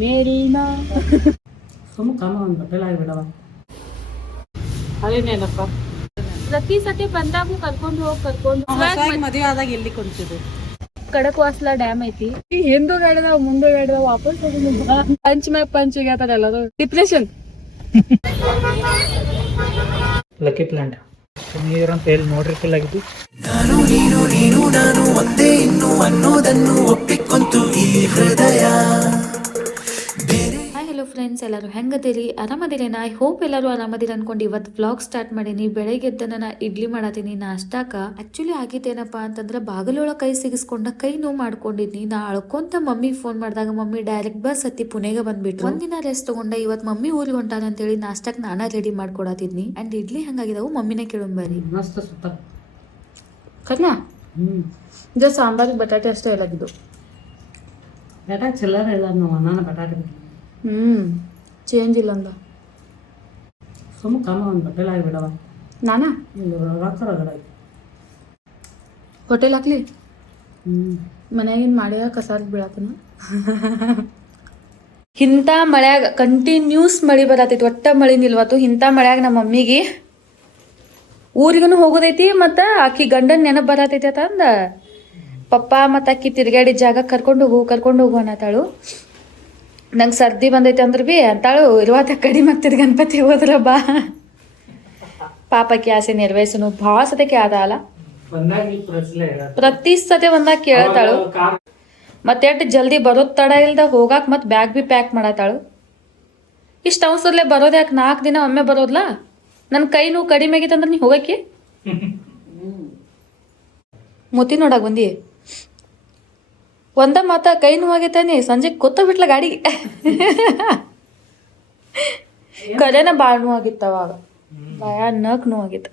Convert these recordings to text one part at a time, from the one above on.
ಮೇರಿ ಮಾ ಸುಮ್ಮ ಕಮ್ಮ ಒಂದು ಬಟ್ಟೆ ಆಗಿಬಿಡವ ಅದೇನೇನಪ್ಪ ಪ್ರತಿ ಸತಿ ಬಂದಾಗೂ ಕರ್ಕೊಂಡು ಮದುವೆ ಆದಾಗ ಎಲ್ಲಿ ಕುಂತಿದ್ದು ಕಡಕವಾಸ್ಲಾ ಡ್ಯಾಮ್ ಐತಿ ಹಿಂದೂ ಗಾಡಿದಾವ ಮುಂದೆ ಗಾಡಿದಾವ ವಾಪಸ್ ಪಂಚ್ ಮ್ಯಾಗ ಪಂಚ್ ಈಗತ್ತದ ಎಲ್ಲದು ಡಿಪ್ರೆಷನ್ ಲಕ್ಕಿ ಪ್ಲಾಂಟ್ ನೀರಂತ ಹೇಳಿ ನೋಡಿರ್ತಿಲ್ಲ ಆಗಿದ್ದು ನಾನು ನೀನು ನೀನು ನಾನು ಒಂದೇ ಇನ್ನು ಅನ್ನೋದನ್ನು ಒಪ್ಪಿಕೊಂತು ಈ ಹೃದಯ. ಹಲೋ ಫ್ರೆಂಡ್ಸ್, ಎಲ್ಲರೂ ಹೆಂಗದಿರಿ? ಆರಾಮದಿರೇನ? ಐ ಹೋಪ್ ಎಲ್ಲರೂ ಆರಾಮದಿರಿ ಅನ್ಕೊಂಡು ಇವತ್ತು ವ್ಲಾಗ್ ಸ್ಟಾರ್ಟ್ ಮಾಡೀನಿ. ಬೆಳಗ್ಗೆ ಎದ್ದ ನಾನು ಇಡ್ಲಿ ಮಾಡತೀನಿ ನಾಷ್ಟಾಕ. ಆಕ್ಚುಲಿ ಆಗಿದ್ದೇನಪ್ಪಾ ಅಂತಂದ್ರೆ ಬಾಗಲೊಳಗ ಕೈ ಸಿಗಿಸ್ಕೊಂಡ ಕೈ ನೋವು ಮಾಡ್ಕೊಂಡಿದ್ನಿ. ನಾ ಅಳ್ಕೊಂತ ಮಮ್ಮಿ ಫೋನ್ ಮಾಡಿದಾಗ ಮಮ್ಮಿ ಡೈರೆಕ್ಟ್ ಬಸ್ ಹತ್ತಿ ಪುಣೆಗೆ ಬಂದ್ಬಿಟ್ರು. ಒಂದಿನ ರೆಸ್ಟ್ ತಗೊಂಡ ಇವತ್ ಮಮ್ಮಿ ಊರಿಗೆ ಹೊಂಟಾನ ಅಂತ ಹೇಳಿ ನಾಷ್ಟಾಕ್ ನಾನಾ ರೆಡಿ ಮಾಡ್ಕೊಡತಿದ್ನಿ. ಅಂಡ್ ಇಡ್ಲಿ ಹಂಗಾಗಿದಾವು ಮಮ್ಮಿನೇ ಕೇಳಂಬರಿ ಮಸ್ತ್ ಸುತ್ತ ಕರ್ನಾ ಜಸ್ಟ್ ಸಾಂಬಾರಿಗೆ ಬಟಾಟೆ ಅಷ್ಟೇ ಎಲ್ಲಾಗಿದ್ದು. ಬಟಾಟೆ ಚಿಲ್ಲರ ಇಲ್ಲ ನಾನು ಬಟಾಟೆ ಚೇಂಜ್ ಇಲ್ಲ ಅಂದ ಸುಮ್ಮ ಕಮ್ಮ ಒಂದು ಬಟ್ಟೆ ಆಗಿಬಿಡವ ನಾನಾ ರೊಕ್ಕ ಹೋಟೆಲ್ ಹಾಕ್ಲಿ ಮನ್ಯಾಗಿನ್ ಮಾಡ್ಯಾಗ ಕಸಾರ ಬೀಳತನ. ಇಂಥ ಮಳ್ಯಾಗ ಕಂಟಿನ್ಯೂಸ್ ಮಳಿ ಬರತೈತಿ, ಒಟ್ಟ ಮಳಿ ನಿಲ್ವತ್ತು. ಇಂಥ ಮಳ್ಯಾಗ ನಮ್ಮ ಮಮ್ಮಿಗೆ ಊರಿಗೂ ಹೋಗೋದೈತಿ ಮತ್ತು ಆಕಿ ಗಂಡನ ನೆನಪು ಬರತೈತಿ ಅಂತಂದ ಪಪ್ಪ ಮತ್ತು ಆಕಿ ತಿರ್ಗಾಡಿ ಜಾಗ ಕರ್ಕೊಂಡು ಹೋಗು ಅನ್ನತಾಳು. ನಂಗೆ ಸರ್ದಿ ಬಂದೈತೆ ಅಂದ್ರೆ ಭೀ ಅಂತಾಳು ಇರುವಾತ ಕಡಿಮೆ ಆಗ್ತದೆ ಗಣಪತಿ ಹೋದ್ರ ಬಾ. ಪಾಪಕ್ಕೆ ಆಸೆ ನೆರವೇರ್ಸನು ಭಾಳ ಸತಕ್ಕೆ ಆದ ಅಲ್ಲ, ಪ್ರತಿ ಸತಿ ಒಂದಾಗ ಕೇಳತಾಳು. ಮತ್ತೆ ಎಷ್ಟು ಜಲ್ದಿ ಬರೋದ್ ತಡ ಇಲ್ದ ಹೋಗಾಕ್ ಮತ್ತೆ ಬ್ಯಾಗ್ ಬಿ ಪ್ಯಾಕ್ ಮಾಡತ್ತಾಳು. ಇಷ್ಟು ಅವಸರಲ್ಲೇ ಬರೋದು ಯಾಕೆ? 4 ದಿನ ಒಮ್ಮೆ ಬರೋದ್ಲಾ? ನನ್ನ ಕೈ ನೋವು ಕಡಿಮೆ ಆಗೈತಂದ್ರೆ ನೀ ಹೋಗಕ್ಕೆ ಮುತಿ ನೋಡಕ್ ಬಂದಿ. ಒಂದ ಮಾತ ಕೈ ನೋವಾಗೈತಾನೆ ಸಂಜೆ ಕೂತ ಬಿಟ್ಲ ಗಾಡಿಗೆ. ಕರೆನ ಭಾಳ ನೋವಾಗಿತ್ತು ಅವಾಗ, ಭಯಾನಕ್ ನೋವಾಗಿತ್ತು.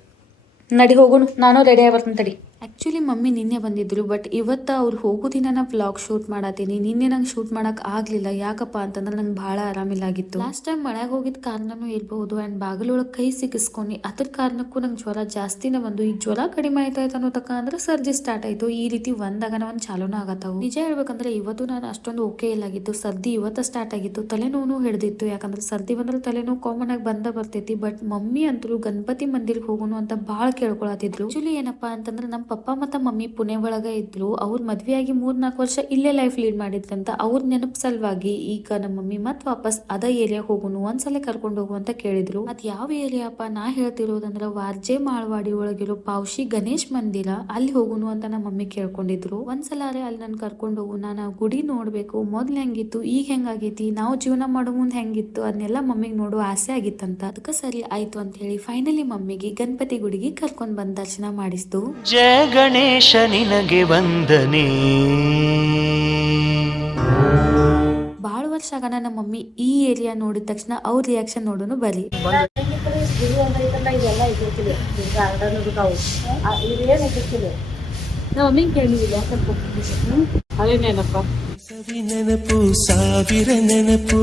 ನಡಿ ಹೋಗುನು, ನಾನು ರೆಡಿ ಆಗಿ ಬರ್ತೀನಿ ತಡಿ. ಆ್ಯಕ್ಚುಲಿ ಮಮ್ಮಿ ನಿನ್ನೆ ಬಂದಿದ್ರು, ಬಟ್ ಇವತ್ತು ಅವ್ರು ಹೋಗೋ ದಿನ ನಾ ವ್ಲಾಗ್ ಶೂಟ್ ಮಾಡತ್ತೀನಿ. ನಿನ್ನೆ ನಂಗೆ ಶೂಟ್ ಮಾಡಕ್ ಆಗ್ಲಿಲ್ಲ. ಯಾಕಪ್ಪ ಅಂತಂದ್ರೆ ನಂಗೆ ಭಾಳ ಆರಾಮಿಲ್ಲಾಗಿತ್ತು. ಲಾಸ್ಟ್ ಟೈಮ್ ಮಳೆಗೆ ಹೋಗಿದ್ದ ಕಾರಣನೂ ಇರ್ಬಹುದು. ಆ್ಯಂಡ್ ಬಾಗಿಲೊಳಗೆ ಕೈ ಸಿಕ್ಕಿಸ್ಕೊಂಡು ಅದ್ರ ಕಾರಣಕ್ಕೂ ನಂಗೆ ಜ್ವರ ಜಾಸ್ತಿನೇ ಬಂದು. ಈಗ ಜ್ವರ ಕಡಿಮೆ ಆಯ್ತಾಯ್ತು ಅನ್ನೋ ತಕ್ಕ ಅಂದ್ರೆ ಸರ್ದಿ ಸ್ಟಾರ್ಟ್ ಆಯ್ತು. ಈ ರೀತಿ ಒಂದಾಗ ಒಂದು ಚಾಲೂನ ಆಗತ್ತಾವು. ನಿಜ ಹೇಳ್ಬೇಕಂದ್ರೆ ಇವತ್ತು ನಾನು ಅಷ್ಟೊಂದು ಓಕೆ ಇಲ್ಲಾಗಿತ್ತು. ಸರ್ದಿ ಇವತ್ತು ಸ್ಟಾರ್ಟ್ ಆಗಿತ್ತು. ತಲೆನೋವು ಹಿಡಿದಿತ್ತು. ಯಾಕಂದ್ರೆ ಸರ್ದಿ ಬಂದ್ರೆ ತಲೆನೋವು ಕಾಮನ್ ಆಗಿ ಬರ್ತೈತಿ. ಬಟ್ ಮಮ್ಮಿ ಅಂತೂ ಗಣಪತಿ ಮಂದಿರ್ಗೆ ಹೋಗೋಣ ಅಂತ ಭಾಳ ಕೇಳ್ಕೊಳತಿದ್ರು. ಆಕ್ಚುಲಿ ಏನಪ್ಪಾ ಅಂತಂದ್ರೆ ನಮ್ಮ ಪಪ್ಪ ಮತ್ತು ಮಮ್ಮಿ ಪುಣೆ ಒಳಗೆ ಇದ್ರು. ಅವ್ರ ಮದ್ವೆಯಾಗಿ 3-4 ವರ್ಷ ಇಲ್ಲೇ ಲೈಫ್ ಲೀಡ್ ಮಾಡಿದ್ರಂತ. ಅವ್ರ ನೆನಪು ಸಲುವಾಗಿ ಈಗ ನಮ್ಮ ಮಮ್ಮಿ ಮತ್ ವಾಪಸ್ ಅದ ಏರಿಯಾ ಹೋಗುನು ಒಂದ್ಸಲ ಕರ್ಕೊಂಡು ಹೋಗು ಅಂತ ಕೇಳಿದ್ರು. ಅದ್ ಯಾವ ಏರಿಯಾಪ್ಪ ನಾ ಹೇಳ್ತಿರೋದಂದ್ರ ವಾರ್ಜೆ ಮಾಳ್ವಾಡಿ ಒಳಗಿರೋ ಪಾವ್ಶಿ ಗಣೇಶ್ ಮಂದಿರ, ಅಲ್ಲಿ ಹೋಗುನು ಅಂತ ನಮ್ಮ ಮಮ್ಮಿ ಕೇಳ್ಕೊಂಡಿದ್ರು. ಒಂದ್ಸಲ ಅಲ್ಲಿ ನನ್ ಕರ್ಕೊಂಡು ಹೋಗು, ನಾನು ಗುಡಿ ನೋಡ್ಬೇಕು, ಮೊದ್ಲು ಹೆಂಗಿತ್ತು ಈಗ ಹೆಂಗಾಗೈತಿ, ನಾವು ಜೀವನ ಮಾಡೋ ಮುಂದೆ ಹೆಂಗಿತ್ತು ಅದನ್ನೆಲ್ಲ ಮಮ್ಮಿಗೆ ನೋಡೋ ಆಸೆ ಆಗಿತ್ತಂತ. ಅದಕ್ಕೆ ಸರಿ ಆಯ್ತು ಅಂತ ಹೇಳಿ ಫೈನಲಿ ಮಮ್ಮಿಗೆ ಗಣಪತಿ ಗುಡಿಗೆ ಕರ್ಕೊಂಡ್ ಬಂದ್ ದರ್ಶನ ಮಾಡಿಸ್ತು. ಜಯ ಗಣೇಶ ನಿನಗೆ ವಂದನೆ. ಬಹಳ ವರ್ಷ ಆಗ ನಮ್ಮ ಮಮ್ಮಿ ಈ ಏರಿಯಾ ನೋಡಿದ ತಕ್ಷಣ ಅವ್ರ ರಿಯಾಕ್ಷನ್ ನೋಡೋನು ಬರೀ. ನಮ್ಮ ಮಮ್ಮಿಗೆ ಕೇಳಿಲ್ಲ ಅದೇನೇನಪ್ಪ ನೆನಪು ಸಾವಿರ ನೆನಪು.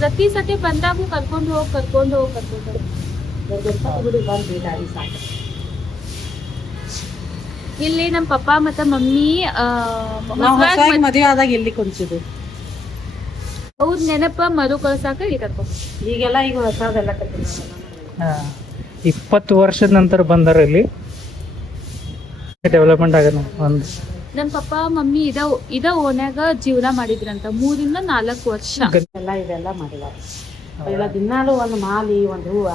ಪ್ರತಿ ಸತಿ ಬಂದಾಗೂ ಕರ್ಕೊಂಡು ಹೋಗಿ ಇಲ್ಲಿ ನಮ್ಮ ಪಪ್ಪ ಮತ್ತು ಮಮ್ಮಿ ಮದುವೆ ಆದಾಗ ಎಲ್ಲಿ ಕುಂತಿದ್ದು ಅವ್ರ ನೆನಪ ಮರು ಕಳ್ಸಾಕ ಇಲ್ಲಿ ಕರ್ಕೊಂಡು. ಈಗೆಲ್ಲ ಈಗ ಹೊಸದೆಲ್ಲ 20 ವರ್ಷದ ನಂತರ ಬಂದಾರ ಇಲ್ಲಿ. ಡೆವಲಪ್ಮೆಂಟ್ ಆಗದ ಒಂದು. ನಮ್ಮ ಪಪ್ಪ ಮಮ್ಮಿ ಇದ ಓನ್ಯಾಗ ಜೀವನ ಮಾಡಿದ್ರಂತ 3-4 ವರ್ಷ. ಇದೆಲ್ಲ ಮಾಡಿದಾರೆ. ಪೈಲ ದಿನಾಲು ಒಂದು ಮಾಲಿ ಒಂದು ಹೂವ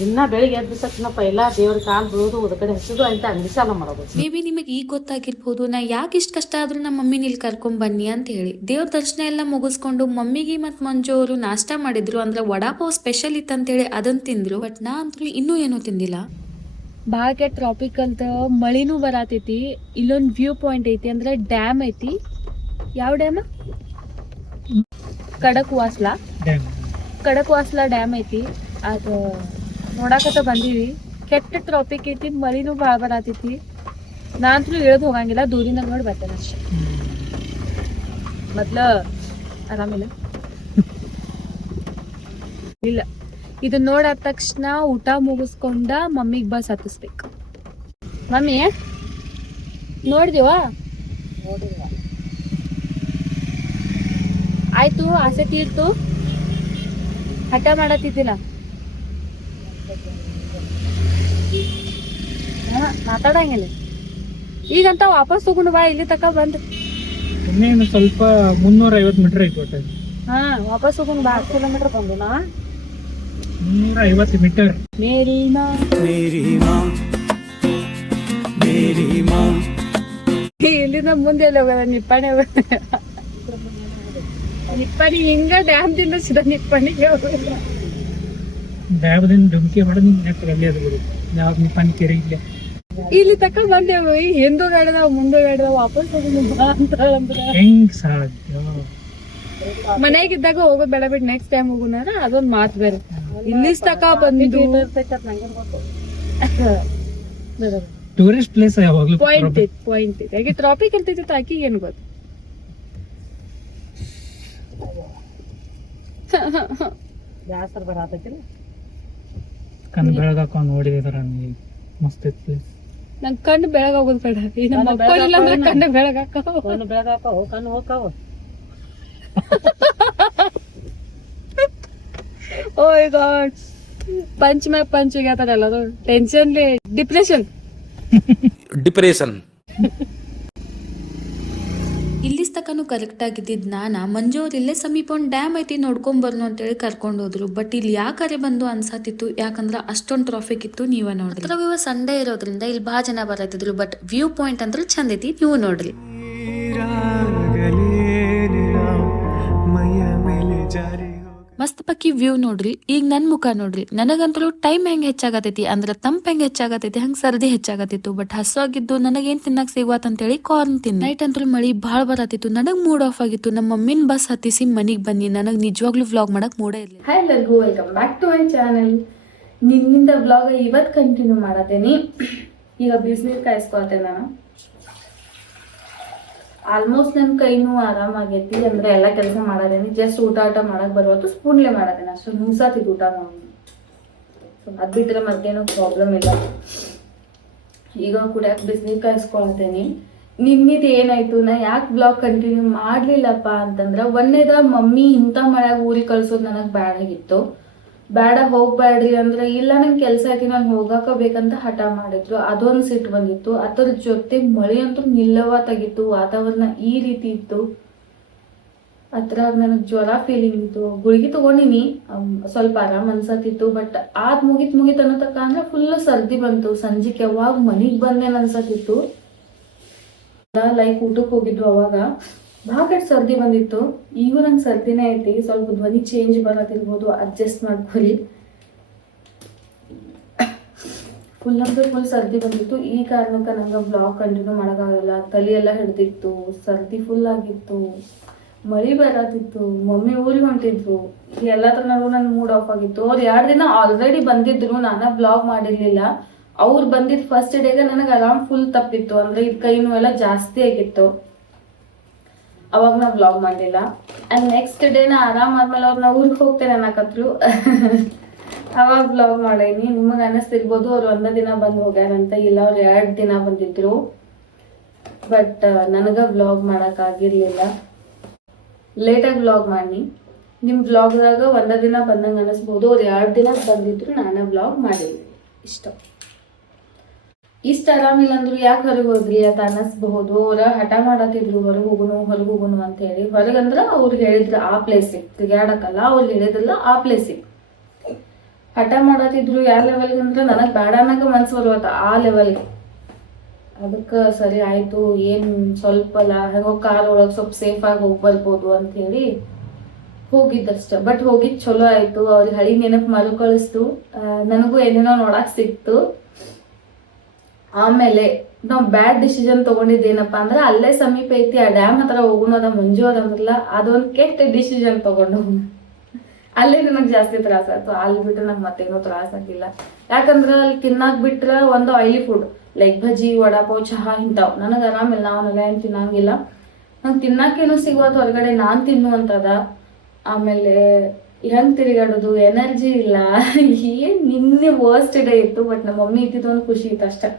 ದಿನ ಬೆಳಿಗ್ಗೆ ಎದ್ದ ತಕ್ಷಣ ಪೈಲ ದೇವ್ರ ಕಾಲ್ ಬೀಳೋದು ಉದ ಕಡೆ ಹಸಿದು ಅಂತ ಅಂಗಡಿ ಸಾಲ ಮಾಡೋದು. ಮೇ ಬಿ ನಿಮಗೆ ಈಗ ಗೊತ್ತಾಗಿರ್ಬೋದು ನಾ ಯಾಕೆ ಇಷ್ಟ ಕಷ್ಟ ಆದ್ರೂ ನಮ್ಮ ಮಮ್ಮಿನ ಇಲ್ಲಿ ಕರ್ಕೊಂಡ್ ಬನ್ನಿ ಅಂತ ಹೇಳಿ. ದೇವ್ರ ದರ್ಶನ ಎಲ್ಲ ಮುಗಿಸ್ಕೊಂಡು ಮಮ್ಮಿಗೆ ಮತ್ತು ಮಂಜು ಅವರು ನಾಷ್ಟ ಮಾಡಿದ್ರು. ಅಂದ್ರೆ ವಡಾಪಾವ್ ಸ್ಪೆಷಲ್ ಇತ್ತಂತೇಳಿ ಅದನ್ನ ತಿಂದ್ರು. ಬಟ್ ನಾ ಅಂತೂ ಇನ್ನೂ ಏನೂ ತಿಂದಿಲ್ಲ. ಭಾಳ ಕೆಟ್ಟ ಟ್ರಾಪಿಕ್ ಅಂತ ಮಳಿನೂ ಬರತೈತಿ. ಇಲ್ಲೊಂದು ವ್ಯೂ ಪಾಯಿಂಟ್ ಐತಿ, ಅಂದ್ರೆ ಡ್ಯಾಮ್ ಐತಿ. ಯಾವ ಡ್ಯಾಮ್? ಕಡಕವಾಸ್ಲಾ ಡ್ಯಾಮ್ ಐತಿ. ಅದು ನೋಡಾಕತ್ತ ಬಂದೀವಿ. ಕೆಟ್ಟ ಟ್ರಾಪಿಕ್ ಐತಿ, ಮಳಿನೂ ಭಾಳ ಬರತೈತಿ. ನಾ ಅಂತೂ ಇಳಿದು ಹೋಗಂಗಿಲ್ಲ, ದೂರಿಂದ ನೋಡಿ ಬರ್ತೇನೆ ಅಷ್ಟೇ. ಮೊದ್ಲ ಆರಾಮಿಲ್ಲ ಇಲ್ಲ. ಇದನ್ನ ನೋಡಾದ ತಕ್ಷಣ ಊಟ ಮುಗಿಸ್ಕೊಂಡ ಮಮ್ಮಿಗೆ ಬಸ್ ಹತ್ತಿಸ್ಬೇಕು. ಮಮ್ಮಿ ನೋಡಿದೀವಾ? ಆಯ್ತು, ಆಸೆ ತೀರ್ತು. ಹಠ ಮಾಡತ್ತಿದ್ದಿಲ್ಲ, ಮಾತಾಡಂಗಿಲ್ಲ. ಈಗಂತ ವಾಪಸ್ ತಗೊಂಡು ಬಾ, ಇಲ್ಲಿ ತಕ ಬಂದ್. ಇನ್ನೇನು ಸ್ವಲ್ಪ 350 ಮೀಟರ್ ಐತಿ ಒಟ್ಟು. ವಾಪಸ್ ತಗೊಂಡು ಬಾ. 8 ಕಿಲೋಮೀಟರ್ ಬಂದು ನಾ 350 ಮೀಟರ್. ಮೇರಿ ಮಾ ಮೇರಿ ಮಾँ ಮೇರಿ ಮಾँ ಇಲ್ಲಿಂದ ಮುಂದೆ ಎಲ್ಲ ಹೋಗೋದ ನಿಪ್ಪಾಣಿ ನಿಪ್ಪಾಣಿ ಹಿಂಗ ಡ್ಯಾಮ್ ದಿಂದ ಸಿದ ನಿಪ್ಪಾಣಿಗೆ ಹೋಗೋದ. ಡ್ಯಾಬದಿಂದ ಡುಮ್ಕಿ ಹೊಡೆದು ಅಲ್ಲಿ ಅದು ಬಿಡು. ಯಾವ ನಿಪ್ಪಾಣಿ ಕೆರೆ ಇಲ್ಲ. ಇಲ್ಲಿ ತಕ ಬಂದೇವು. ಹಿಂದೂ ಗಾಡಿದಾವ ಮುಂದೆ ಗಾಡಿದಾವ ವಾಪಸ್ ತಗೊಂಡು ಬಾ ಅಂತ ಅಂದ್ರೆ ಹೆಂಗ್ ಸಾಧ್ಯ? ಮನೆಯಾಗಿದ್ದಾಗ ಹೋಗೋದ್ ಬೇಡ ಬಿಟ್ಟು ನೆಕ್ಸ್ಟ್ ಟೈಮ್ ಹೋಗೋಣ, ಅದೊಂದ್ ಮಾತು ಬೇರೆ. ಇಲ್ಲಿ ತಕ ಬಂದು ಟೂರಿಸ್ಟ್ ಪ್ಲೇಸ್ ಯಾವಾಗ್ಲೂ ಪಾಯಿಂಟ್ ಐತಿ. ಯಾಕೆ ಟ್ರಾಫಿಕ್ ಇರ್ತೈತಿ ಆಕಿಗೆ ಏನ್ ಗೊತ್ತು. ಬ್ಯಾಸರ ಬರತೈತಿಲ್ಲ. ಕಣ್ಣು ಬೆಳಗಾಕ ನೋಡಿದಾರ ಮಸ್ತ್ ಐತಿ ಪ್ಲೇಸ್. ನನ್ ಕಣ್ಣು ಬೆಳಗಾಗೋದು ಬೇಡ. ನಮ್ಮ ಮಕ್ಕಳಿಲ್ಲ ಅಂದ್ರೆ ಕಣ್ಣು ಬೆಳಗಾಕವ. ಕಣ್ಣು ಹೋಗ್ತಾವ. ಓ ಗಾಡ್, ಪಂಚ್ ಮ್ಯಾಗ ಪಂಚ್ ಆಗ್ಯಾತಲ್ಲ, ಅದು ಟೆನ್ಷನ್ ಡಿಪ್ರೆಷನ್. ಇಲ್ಲಿಸ್ತಕನು ಕರೆಕ್ಟ್ ಆಗಿದ್ದಿದ್ ಮಂಜು ಅವ್ರು ಇಲ್ಲೇ ಸಮೀಪ ಒಂದು ಡ್ಯಾಮ್ ಐತಿ ನೋಡ್ಕೊಂಡ್ ಬರ್ನು ಅಂತೇಳಿ ಕರ್ಕೊಂಡು ಹೋದ್ರು. ಬಟ್ ಇಲ್ಲಿ ಯಾಕರೆ ಬಂದು ಅನ್ಸಾತಿತ್ತು, ಯಾಕಂದ್ರ ಅಷ್ಟೊಂದು ಟ್ರಾಫಿಕ್ ಇತ್ತು. ನೀವ ನೋಡ್ರಿ. ಇವಾಗ ಸಂಡೇ ಇರೋದ್ರಿಂದ ಇಲ್ಲಿ ಬಹಳ ಜನ ಬರತ್ತಿದ್ರು. ಬಟ್ ವ್ಯೂ ಪಾಯಿಂಟ್ ಅಂದ್ರೆ ಚಂದ ಐತಿ, ನೀವು ನೋಡ್ರಿ. ಮಸ್ತ್ ಪಕ್ಕಿ ವ್ಯೂ ನೋಡ್ರಿ. ಈಗ ನನ್ ಮುಖ ನೋಡ್ರಿ. ನನಗಂತೂ ಟೈಮ್ ಹೆಂಗ್ ಹೆಚ್ಚಾಗತೈತಿ ಅಂದ್ರೆ ತಂಪ್ ಹೆಂಗ್ ಹೆಚ್ಚಾಗತೈತಿ ಹಂಗ್ ಸರ್ದಿ ಹೆಚ್ಚಾಗತ್ತಿತ್ತು. ಬಟ್ ಹಸುವಾಗಿದ್ದು ನನಗೇನ್ ತಿನ್ನಕ್ ಸಿಗುವತ್ ಅಂತೇಳಿ ಕಾರ್ನ್ ತಿನ್ನ. ನೈಟ್ ಅಂತೂ ಮಳಿ ಬಾಳ್ ಬರತ್ತಿತ್ತು. ನನಗ್ ಮೂಡ್ ಆಫ್ ಆಗಿತ್ತು. ನಮ್ಮ ಮಮ್ಮಿನ ಬಸ್ ಹತ್ತಿಸಿ ಮನಿಗ್ ಬನ್ನಿ. ನನಗ್ ನಿಜವಾಗ್ಲೂ ವ್ಲಾಗ್ ಮಾಡಕ್ ಮೂಡ ಇರ್ಲಿ. ಹಾಯ್ ಎಲ್ಲರಿಗೂ, welcome back to my channel. ನಿನ್ನಿಂದ ವ್ಲಾಗ್ ಇವತ್ತು ಕಂಟಿನ್ಯೂ ಮಾಡತ್ತೇನಿ. ಈಗ ಬಿಸಿನೀರು ಕಾಯಿಸ್ಕೊಳ್ತೆ ನಾನು. ಆಲ್ಮೋಸ್ಟ್ ನನ್ನ ಕೈನೂ ಆರಾಮಾಗೈತಿ. ಅಂದ್ರೆ ಎಲ್ಲ ಕೆಲಸ ಮಾಡದೇನಿ. ಜಸ್ಟ್ ಊಟ ಮಾಡಕ್ ಬರುವತ್ತು ಸ್ಪೂನ್ಲೆ ಮಾಡತ್ತೇನೆ ಅಷ್ಟು. ನುಂಗ್ಸಾತಿದ್ದು ಊಟ ಮಾಡಿ. ಅದ್ ಬಿಟ್ರೆ ಮತ್ತೇನೋ ಪ್ರಾಬ್ಲಮ್ ಇಲ್ಲ. ಈಗ ಕುಡಿಯಕ್ಕೆ ಬಿಸಿನೀರು ಕಾಯಿಸ್ಕೊಳ್ತೇನಿ. ನಿನ್ನಿದ್ ಏನಾಯ್ತು, ನಾ ಯಾಕೆ ಬ್ಲಾಗ್ ಕಂಟಿನ್ಯೂ ಮಾಡ್ಲಿಲ್ಲಪ್ಪ ಅಂತಂದ್ರ, ಒಂದೇದ ಮಮ್ಮಿ ಇಂಥ ಮಳೆಯಾಗ ಊರಿಗೆ ಕಳ್ಸೋದು ನನಗೆ ಬ್ಯಾಡಾಗಿತ್ತು. ಬೇಡ ಹೋಗ್ಬೇಡ್ರಿ ಅಂದ್ರೆ, ಇಲ್ಲ ನಂಗೆ ಕೆಲಸ ಐತಿ ನಾನು ಹೋಗಾಕ ಬೇಕಂತ ಹಠ ಮಾಡಿದ್ರು. ಅದೊಂದು ಸಿಟ್ಟು ಬಂದಿತ್ತು. ಅದ್ರ ಜೊತೆ ಮಳೆ ಅಂತೂ ನಿಲ್ಲವತ್ತಾಗಿತ್ತು. ವಾತಾವರಣ ಈ ರೀತಿ ಇತ್ತು. ಅದ್ರಾಗ ನನಗೆ ಜ್ವರ ಫೀಲಿಂಗ್ ಇತ್ತು. ಗುಳಿಗೆ ತಗೊಂಡಿನಿ, ಸ್ವಲ್ಪ ಆರಾಮ್ ಅನ್ಸತ್ತಿತ್ತು. ಬಟ್ ಆದ್ ಮುಗಿತ್ ಅನ್ನೋ ತಕ್ಕ ಅಂದ್ರೆ ಫುಲ್ ಸರ್ದಿ ಬಂತು. ಸಂಜೆಗೆ ಯಾವಾಗ ಮನಿಗ್ ಬಂದೇನ್ ಅನ್ಸತ್ತಿತ್ತು. ಲೈಕ್ ಊಟಕ್ಕೆ ಹೋಗಿದ್ದು ಅವಾಗ ಭಾಳ ಸರ್ದಿ ಬಂದಿತ್ತು. ಈಗ ನಂಗೆ ಸರ್ದಿನೇ ಐತಿ. ಸ್ವಲ್ಪ ಧ್ವನಿ ಚೇಂಜ್ ಬರತ್ತಿರ್ಬೋದು, ಅಡ್ಜಸ್ಟ್ ಮಾಡ್ಕೊಳ್ಳಿ. ಫುಲ್ ಅಂದ್ರೆ ಫುಲ್ ಸರ್ದಿ ಬಂದಿತ್ತು. ಈ ಕಾರಣಕ್ಕೆ ನಂಗೆ ಬ್ಲಾಗ್ ಕಂಟಿನ್ಯೂ ಮಾಡೋಕ್ಕಾಗಲ್ಲ. ತಲೆ ಎಲ್ಲ ಹಿಡ್ದಿತ್ತು, ಸರ್ದಿ ಫುಲ್ ಆಗಿತ್ತು, ಮಳಿ ಬರತ್ತಿತ್ತು, ಮಮ್ಮಿ ಊರಿಗೆ ಹೊಂಟಿದ್ರು. ಎಲ್ಲ ತರನಾಗೂ ನನ್ನ ಮೂಡ್ ಆಫ್ ಆಗಿತ್ತು. ಅವ್ರು 2 ದಿನ ಆಲ್ರೆಡಿ ಬಂದಿದ್ರು, ನಾನು ಬ್ಲಾಗ್ ಮಾಡಿರ್ಲಿಲ್ಲ. ಅವ್ರು ಬಂದಿದ್ದು ಫಸ್ಟ್ ಡೇಗೆ ನನಗೆ ಆರಾಮ್ ಫುಲ್ ತಪ್ಪಿತ್ತು. ಅಂದ್ರೆ ಇದು ಕೈನೂ ಎಲ್ಲ ಜಾಸ್ತಿ ಆಗಿತ್ತು. ಅವಾಗ ನಾ ವ್ಲಾಗ್ ಮಾಡಲಿಲ್ಲ. ಆ್ಯಂಡ್ ನೆಕ್ಸ್ಟ್ ಡೇ ನಾ ಆರಾಮಾದ್ಮೇಲೆ ಅವ್ರು ನಾ ಊರಿಗೆ ಹೋಗ್ತೇನೆ ಅನ್ನಕತ್ರು. ಅವಾಗ ವ್ಲಾಗ್ ಮಾಡೀನಿ. ನಿಮಗೆ ಅನ್ನಿಸ್ತಿರ್ಬೋದು ಅವ್ರು 1 ದಿನ ಬಂದು ಹೋಗ್ಯಾರಂತ. ಇಲ್ಲ, ಅವ್ರು 2 ದಿನ ಬಂದಿದ್ರು. ಬಟ್ ನನಗೆ ವ್ಲಾಗ್ ಮಾಡೋಕ್ಕಾಗಿರ್ಲಿಲ್ಲ. ಲೇಟಾಗಿ ವ್ಲಾಗ್ ಮಾಡಿ. ನಿಮ್ಮ ವ್ಲಾಗ್ದಾಗ 1 ದಿನ ಬಂದಂಗೆ ಅನ್ನಿಸ್ಬೋದು. ಅವ್ರು 2 ದಿನ ಬಂದಿದ್ರು, ನಾನು ವ್ಲಾಗ್ ಮಾಡಿದ್ವಿ. ಇಷ್ಟ ಆರಾಮಿಲ್ಲ ಅಂದ್ರು ಯಾಕೆ ಹೊರಗೆ ಹೋದ್ರಿ ಅಂತ ಅನ್ನಿಸ್ಬಹುದು. ಅವ್ರ ಹಠ ಮಾಡತ್ತಿದ್ರು ಹೊರಗೆ ಹೋಗುನು ಅಂತ ಹೇಳಿ. ಹೊರಗಂದ್ರ ಅವ್ರು ಹೇಳಿದ್ರು ಆ ಪ್ಲೇಸಿಗೆ ತಿರ್ಗಾಡಕ್ಕಲ್ಲ, ಅವ್ರು ಹೇಳಿದ್ರಲ್ಲ ಆ ಪ್ಲೇಸಿಗೆ ಹಠ ಮಾಡತ್ತಿದ್ರು. ಯಾವ ಲೆವೆಲ್ಗೆ ಅಂದ್ರೆ ನನಗೆ ಬೇಡ ಅನ್ನಕ ಮನ್ಸು ಬರುವತ್ತ ಆ ಲೆವೆಲ್ಗೆ. ಅದಕ್ಕೆ ಸರಿ ಆಯ್ತು, ಏನು ಸ್ವಲ್ಪ ಅಲ್ಲ, ಹೆಂಗೋ ಕಾರ್ ಒಳಗೆ ಸ್ವಲ್ಪ ಸೇಫಾಗಿ ಹೋಗಿ ಬರ್ಬೋದು ಅಂತ ಹೇಳಿ ಹೋಗಿದ್ದಷ್ಟ. ಬಟ್ ಹೋಗಿದ್ದು ಚಲೋ ಆಯ್ತು. ಅವ್ರಿಗೆ ಹಳಿ ನೆನಪು ಮರುಕಳಿಸ್ತು. ನನಗೂ ಏನೇನೋ ನೋಡಕ್ ಸಿಕ್ತು. ಆಮೇಲೆ ನಾವು ಬ್ಯಾಡ್ ಡಿಸಿಷನ್ ತಗೊಂಡಿದ್ದೇನಪ್ಪ ಅಂದ್ರೆ, ಅಲ್ಲೇ ಸಮೀಪ ಐತಿ ಆ ಡ್ಯಾಮ್ ಹತ್ರ ಹೋಗೋಣ ಮಂಜು ಅದಂದ್ರಲ್ಲ, ಅದೊಂದು ಕೆಟ್ಟ ಡಿಸಿಷನ್ ತಗೊಂಡು ಅಲ್ಲೇ ನನಗೆ ಜಾಸ್ತಿ ತ್ರಾಸ ಆಯ್ತು. ಅಲ್ಲಿ ಬಿಟ್ರೆ ನಂಗೆ ಮತ್ತೇನೋ ತ್ರಾಸ ಆಗಿಲ್ಲ. ಯಾಕಂದ್ರೆ ಅಲ್ಲಿ ತಿನ್ನಾಕ್ ಬಿಟ್ರೆ ಒಂದು ಆಯಿಲಿ ಫುಡ್ ಲೈಕ್ ಬಜ್ಜಿ, ವಡಾಪಾವ್, ಚಹಾ ಇಂಥವು ನನಗೆ ಆರಾಮಿಲ್ಲ. ಅವನ್ನೆಲ್ಲ ಏನು ತಿನ್ನಂಗಿಲ್ಲ. ನಂಗೆ ತಿನ್ನಕ್ಕೇನೋ ಸಿಗೋದು ಹೊರಗಡೆ ನಾನು ತಿನ್ನುವಂಥದ. ಆಮೇಲೆ ಹೆಂಗೆ ತಿರುಗಾಡೋದು, ಎನರ್ಜಿ ಇಲ್ಲ. ಏನು ನಿನ್ನೆ ವರ್ಸ್ಟ್ ಡೇ ಇತ್ತು. ಬಟ್ ನಮ್ಮ ಮಮ್ಮಿ ಇದ್ದಿದ್ದು ಒಂದು ಖುಷಿ ಇತ್ತು ಅಷ್ಟೇ.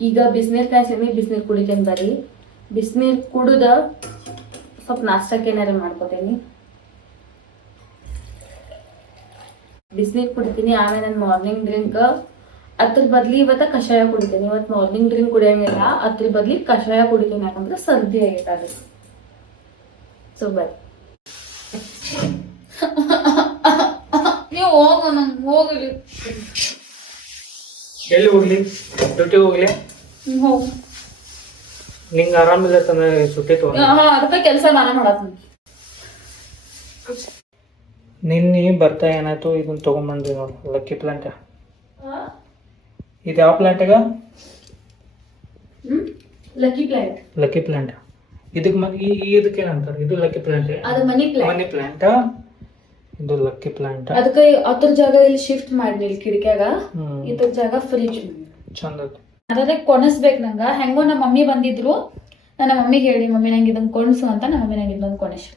ಈಗ ಬಿಸಿನೀರು ಕಾಯಿಸೀನಿ, ಬಿಸಿನೀರು ಕುಡಿತೇನೆ. ಬರೀ ಬಿಸಿನೀರು ಕುಡಿದ ಸ್ವಲ್ಪ ನಾಷ್ಟಕ್ಕೆ ಏನಾರು ಮಾಡ್ಕೋತೀನಿ. ಬಿಸಿನೀರು ಕುಡಿತೀನಿ. ಆಮೇಲೆ ನಾನು ಮಾರ್ನಿಂಗ್ ಡ್ರಿಂಕ್ ಅದ್ರ ಬದ್ಲಿ ಇವತ್ತ ಕಷಾಯ ಕುಡಿತೀನಿ. ಇವತ್ತು ಮಾರ್ನಿಂಗ್ ಡ್ರಿಂಕ್ ಕುಡಿಯಂಗಿಲ್ಲ, ಅದ್ರ ಬದ್ಲಿ ಕಷಾಯ ಕುಡಿತೀನಿ. ಯಾಕಂದ್ರೆ ಸರ್ದಿ ಆಗೈತೆ ಅದು. ಸೊ ಬೈ ನೀವು ಹೋಗು, ನಂಗೆ ಹೋಗಲಿ. ಎಲ್ಲಿ ಹೋಗ್ಲಿ? ಡ್ಯೂಟಿ ಹೋಗ್ಲಿ? ಹೋಗು. ನಿಂಗೆ ಆರಾಮಿಲ್ಲ ತಾನೆ, ಸುಟ್ಟಿ ತಗೊಂಡು ಅದಕ್ಕೆ ಕೆಲಸ ನಾನೇ ಮಾಡತ್ತೀನಿ. ನಿನ್ನೆ ಬರ್ತಾ ಏನಾಯ್ತು, ಇದನ್ನ ತೊಗೊಂಬಂದ್ವಿ ನೋಡು, ಲಕ್ಕಿ ಪ್ಲಾಂಟ್. ಇದು ಯಾವ ಪ್ಲಾಂಟ್ಗ? Lucky plant. Lucky plant. ಇದಕ್ಕೆ ಇದಕ್ಕೆ ಏನಂತಾರೆ? ಇದು ಲಕ್ಕಿ ಪ್ಲಾಂಟ್. ಅದು ಮನಿ ಪ್ಲಾಂಟ್. Money plant. ಇದು ಲಕ್ಕಿ ಪ್ಲಾಂಟ್. ಅದಕ್ಕೆ ಅದ್ರ ಜಾಗ ಇಲ್ಲಿ ಶಿಫ್ಟ್ ಮಾಡಿ, ಇಲ್ಲಿ ಕಿಟಕಿಯಾಗ ಇದ್ರ ಜಾಗ ಫ್ರಿಜ್ ಚಂದ. ಅದೇ ಕೊಣಿಸ್ಬೇಕು ನಂಗ. ಹೆಂಗೋ ನಮ್ಮ ಮಮ್ಮಿ ಬಂದಿದ್ರು, ನನ್ನ ಮಮ್ಮಿಗೆ ಹೇಳಿ, ಮಮ್ಮಿ ನಂಗೆ ಇದನ್ನ ಕೊಣಿಸು ಅಂತ. ನಮ್ಮ ಮಮ್ಮಿ ನಂಗೆ ಇದೊಂದು ಕೊಣಿಸ್.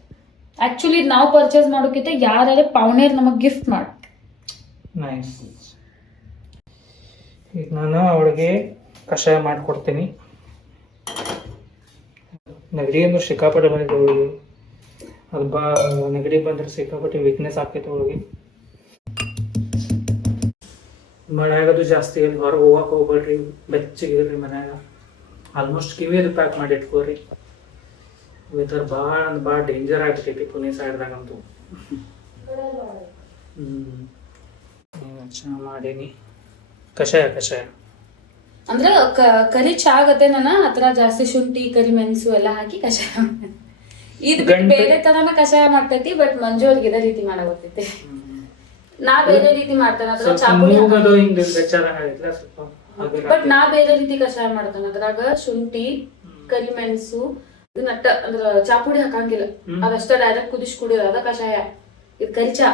ಆಕ್ಚುಲಿ ನಾವು ಪರ್ಚೇಸ್ ಮಾಡೋಕ್ಕಿಂತ ಯಾರೇ ಪಾವಣೆಯರ್ ನಮಗೆ ಗಿಫ್ಟ್ ಮಾಡು. ನೈಸ್. ಈಗ ನಾನು ಅವಳಿಗೆ ಕಷಾಯ ಮಾಡಿಕೊಡ್ತೀನಿ. ನೆಗಡಿ ಅಂದ್ರೆ ಸಿಕ್ಕಾಪಟ್ಟೆ ಬಂದಿದೆ ಅವಳಿಗೆ. ಅದು ನೆಗಡಿ ಬಂದ್ರೆ ಸಿಕ್ಕಾಪಟ್ಟೆ ವೀಕ್ನೆಸ್ ಆಗ್ತೈತೆ ಅವಳಿಗೆ. ಮಳೆ ಆಗೋದು ಜಾಸ್ತಿ, ಇಲ್ಲಿ ಹೊರಗೆ ಹೋಗಕ್ಕೆ ಹೋಗ್ಬೇಡ್ರಿ, ಬೆಚ್ಚಗಿರ್ರಿ ಮನ್ಯಾಗ. ಆಲ್ಮೋಸ್ಟ್ ಕಿವಿದು ಪ್ಯಾಕ್ ಮಾಡಿ ಇಟ್ಕೋರಿ. ವೆದರ್ ಭಾಳ ಡೇಂಜರ್ ಆಗ್ತೈತಿ ಪುಣೆ ಸೈಡ್ದಾಗಂತೂ. ಚಾ ಮಾಡೀನಿ. ಕಷಾಯ ಅಂದ್ರೆ ಕರಿ ಚಾ ಆಗತ್ತೆ. ನಾನು ಆತರ ಜಾಸ್ತಿ ಶುಂಠಿ, ಕರಿ ಮೆಣಸು ಎಲ್ಲ ಹಾಕಿ ಕಷಾಯ ಇದು ಬೇರೆ ತರನ ಕಷಾಯ ಮಾಡ್ತೈತಿ. ಬಟ್ ಮಂಜು ಅವ್ರಿಗೆ ಇದೇ ರೀತಿ ಮಾಡಾಗತ್ತೈತಿ. ನಾ ಬೇರೆ ರೀತಿ ಮಾಡ್ತಾನ ಅದ್ರ ಚಾಪುಡಿ. ಬಟ್ ನಾ ಬೇರೆ ರೀತಿ ಕಷಾಯ ಮಾಡ್ತಾನ. ಅದ್ರಾಗ ಶುಂಠಿ, ಕರಿ ಮೆಣಸು ನಟ್ಟ ಅಂದ್ರ ಚಾಪುಡಿ ಹಾಕಂಗಿಲ್ಲ. ಅದಷ್ಟ ಡೈರೆಕ್ಟ್ ಕುದಿಸಿ ಕುಡಿಯೋದು, ಅದ ಕಷಾಯ. ಇದು ಕರಿ ಚಾ.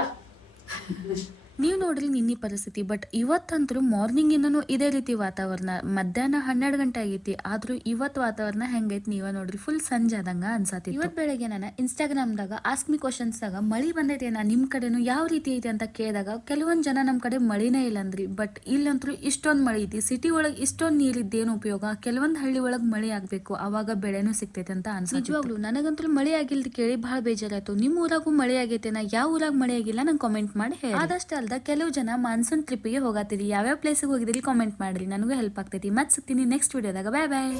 ನೀವು ನೋಡ್ರಿ ನಿನ್ನೆ ಪರಿಸ್ಥಿತಿ. ಬಟ್ ಇವತ್ತಂತರೂ ಮಾರ್ನಿಂಗಿಂದನೂ ಇದೇ ರೀತಿ ವಾತಾವರಣ. ಮಧ್ಯಾಹ್ನ 12 ಗಂಟೆ ಆಗೈತಿ, ಆದ್ರೂ ಇವತ್ತು ವಾತಾವರಣ ಹೆಂಗೈತಿ ನೀವ ನೋಡ್ರಿ, ಫುಲ್ ಸಂಜೆ ಆದಂಗ ಅನ್ಸತಿ. ಇವತ್ತು ಬೆಳಗ್ಗೆ ನಾನು ಇನ್ಸ್ಟಾಗ್ರಾಮ್ದಾಗ ಆಸ್ಕ್ ಮಿ ಕ್ವಶನ್ಸ್ದಾಗ ಮಳಿ ಬಂದೈತಿ ನಾ ನಿಮ್ ಕಡೆನು ಯಾವ ರೀತಿ ಐತಿ ಅಂತ ಕೇಳಿದಾಗ ಕೆಲವೊಂದ್ ಜನ ನಮ್ ಕಡೆ ಮಳಿನೇ ಇಲ್ಲ ಅಂದ್ರಿ. ಬಟ್ ಇಲ್ಲಂತರೂ ಇಷ್ಟೊಂದ್ ಮಳಿ ಐತಿ. ಸಿಟಿ ಒಳಗ್ ಇಷ್ಟೊಂದ್ ನೀರಿದ್ದೇನು ಉಪಯೋಗ? ಕೆಲವೊಂದ್ ಹಳ್ಳಿ ಒಳಗ್ ಮಳಿ ಆಗ್ಬೇಕು, ಅವಾಗ ಬೆಳೆನೂ ಸಿಗ್ತೈತೆ ಅಂತ ಅನ್ಸ. ನಿಜವಾಗ್ಲು ನನಗಂತೂ ಮಳಿ ಆಗಿಲ್ದ ಕೇಳಿ ಬಹಳ ಬೇಜಾರಾಯ್ತು. ನಿಮ್ ಊರಾಗೂ ಮಳಿ ಆಗೈತೆ ನಾ ಯಾವ ಊರಾಗ ಮಳಿ ಆಗಿಲ್ಲ ನಂಗೆ ಕಾಮೆಂಟ್ ಮಾಡಿ ಹೇಳಿ. ಆದಷ್ಟ ಕೆಲವು ಜನ ಮಾನ್ಸೂನ್ ಟ್ರಿಪ್ಗೆ ಹೋಗತ್ತೀರಿ. ಯಾವ್ಯಾವ ಪ್ಲೇಸಿಗೆ ಹೋಗಿದ್ರಿ ಕಾಮೆಂಟ್ ಮಾಡ್ರಿ, ನನಗೂ ಹೆಲ್ಪ್ ಆಗ್ತೈತಿ. ಮತ್ತೆ ಸಿಗ್ತೀನಿ ನೆಕ್ಸ್ಟ್ ವಿಡಿಯೋದಾಗ. ಬಾಯ್ ಬಾಯ್.